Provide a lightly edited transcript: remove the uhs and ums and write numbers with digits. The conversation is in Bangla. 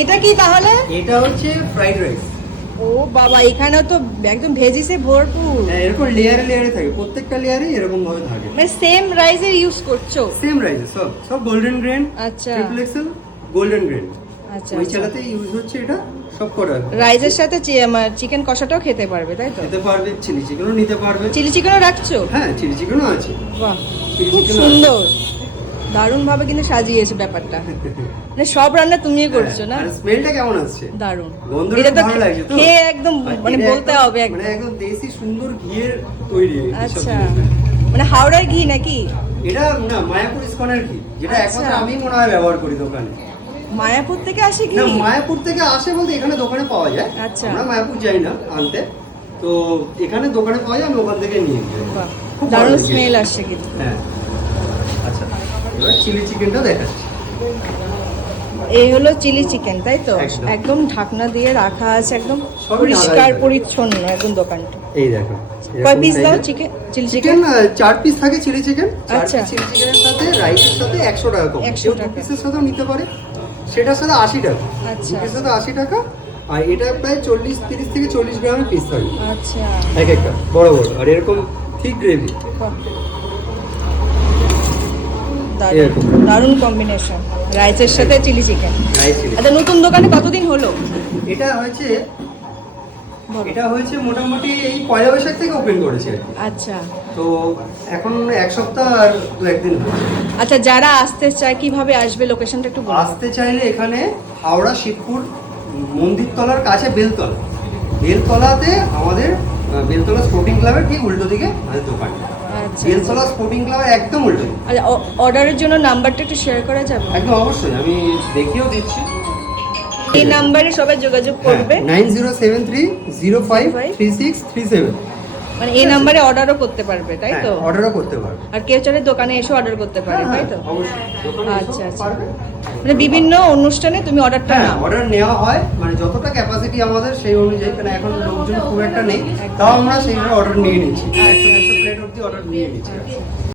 এটা কি তাহলে? এটা হচ্ছে ফ্রাইড রাইস। ও বাবা, এখানে তো একদম ভেজিসে ভরপুর। হ্যাঁ, এরকম লেয়ারে লেয়ারে থাকে, প্রত্যেকটা লেয়ারে এরকম ভাবে থাকে। মানে সেম রাইসের ইউজ করছো? সেম রাইস, সব গোল্ডেন গ্রেন। আচ্ছা, ট্রিপল এক্সেল গোল্ডেন গ্রেন। আচ্ছা, ওই চালাতে ইউজ হচ্ছে এটা সব করা। রাইসের সাথে চিকেন কষাটাও খেতে পারবে, তাই তো? খেতে পারবে, চিলি চিকেনও নিতে পারবে। চিলি চিকেনও রাখছো? হ্যাঁ, চিলি চিকেনও আছে। বাহ, চিলি খুব চিকেনও সুন্দর, দারুণ ভাবে কিন্তু সাজিয়েছে ব্যাপারটা। মানে সব রান্না তুমিই করছো না? আর স্মেলটা কেমন আসছে? দারুণ, গন্ধটা এটা তো ভালো লাগছে তো? খেয়ে একদম মানে এটা বলতে একদম- হবে মানে একদম দেশি সুন্দর ঘিয়ের তৈরি এইসব আচ্ছা, জিনিস। মানে হাওড়ার ঘি নাকি? এটা না, মায়াপুর ইসকনের ঘি, যেটা আচ্ছা। একমাত্র আমি মনে হয় ব্যবহার করি দোকানে। মায়াপুর থেকে আসে ঘি? না, মায়াপুর থেকে আসে বলতে এখানে দোকানে পাওয়া যায়। আচ্ছা। আমরা মায়াপুর যাই না আনতে, তো এখানে দোকানে পাওয়া যায়, আমি ওখান থেকে নিয়ে যাই। বাহ, খুব ভালো দারুণ লাগে। স্মেল আসছে কিন্তু। হ্যাঁ, আচ্ছা, এবার চিলি চিকেনটা দেখাচ্ছি। এই হলো চিলি চিকেন, তাই তো? একদম। একদম ঢাকনা দিয়ে রাখা আছে, একদম সবই পরিষ্কার ঢাকা। পরিচ্ছন্ন একদম দোকানটা। এই দেখো, কয় পিস দাও chicken? Chilli chicken chicken 4 piece থাকে, চিলি চিকেন। 4 আচ্ছা। পিস চিলি চিকেনের সাথে রাইসের সাথে 100 টাকা কম। 100 কেউ 2 টাকা। পিসের সাথেও নিতে পারে, সেটার সাথে 80 টাকা। আচ্ছা। 2 পিসের সাথে 80 টাকা। আর এটা প্রায় 30 থেকে 40 গ্রামের পিস থাকে আচ্ছা, এক একটা, বড় বড়। আর এরকম ঠিক গ্রেভি। বাহ। দারুণ, এরকম। দারুণ কম্বিনেশন, রাইসের সাথে চিলি চিকেন। Rice chilli. আচ্ছা, নতুন দোকানে কতদিন হলো? এটা হয়েছে বলো। এটা হয়েছে মোটামুটি এই পয়লা বৈশাখ থেকে ওপেন করেছে আর কি। আচ্ছা, তো এখন 1 সপ্তাহ আর 2-1 দিন হয়েছে। আচ্ছা, যারা আসতে চায় কিভাবে আসবে, লোকেশনটা একটু বলো। আসতে চাইলে এখানে হাওড়া শিবপুর মন্দিরতলার কাছে বেলতলা, বেলতলাতে আমাদের বেলতলা স্পোর্টিং ক্লাবের ঠিক উল্টো দিকে আমাদের দোকান। আচ্ছা, বেলতলা স্পোর্টিং ক্লাবের একদম উল্টো দিকে। আচ্ছা, অর্ডারের জন্য নাম্বারটা একটু শেয়ার করা যাবে? একদম অবশ্যই, আমি দেখিয়েও দিচ্ছি। এই নাম্বারে সবাই যোগাযোগ হ্যাঁ, করবে। 9073053637। মানে এই নাম্বারে অর্ডারও করতে পারবে, তাই তো? অর্ডারও করতে পারবে। আর কেউ চাইলে দোকানে এসে অর্ডার করতে পারে, তাই তো? অবশ্যই দোকানে এসেও আচ্ছা, আচ্ছা। পারবে। মানে বিভিন্ন অনুষ্ঠানে তুমি অর্ডারটা হ্যাঁ, নাও? অর্ডার নেওয়া হয়, মানে যতটা ক্যাপাসিটি আমাদের সেই অনুযায়ী, কারণ এখন লোকজন খুব একটা নেই, তাও আমরা সেইভাবে অর্ডার নিয়ে নিচ্ছি। 100 প্লেট অবধি অর্ডার নিয়ে নিচ্ছি।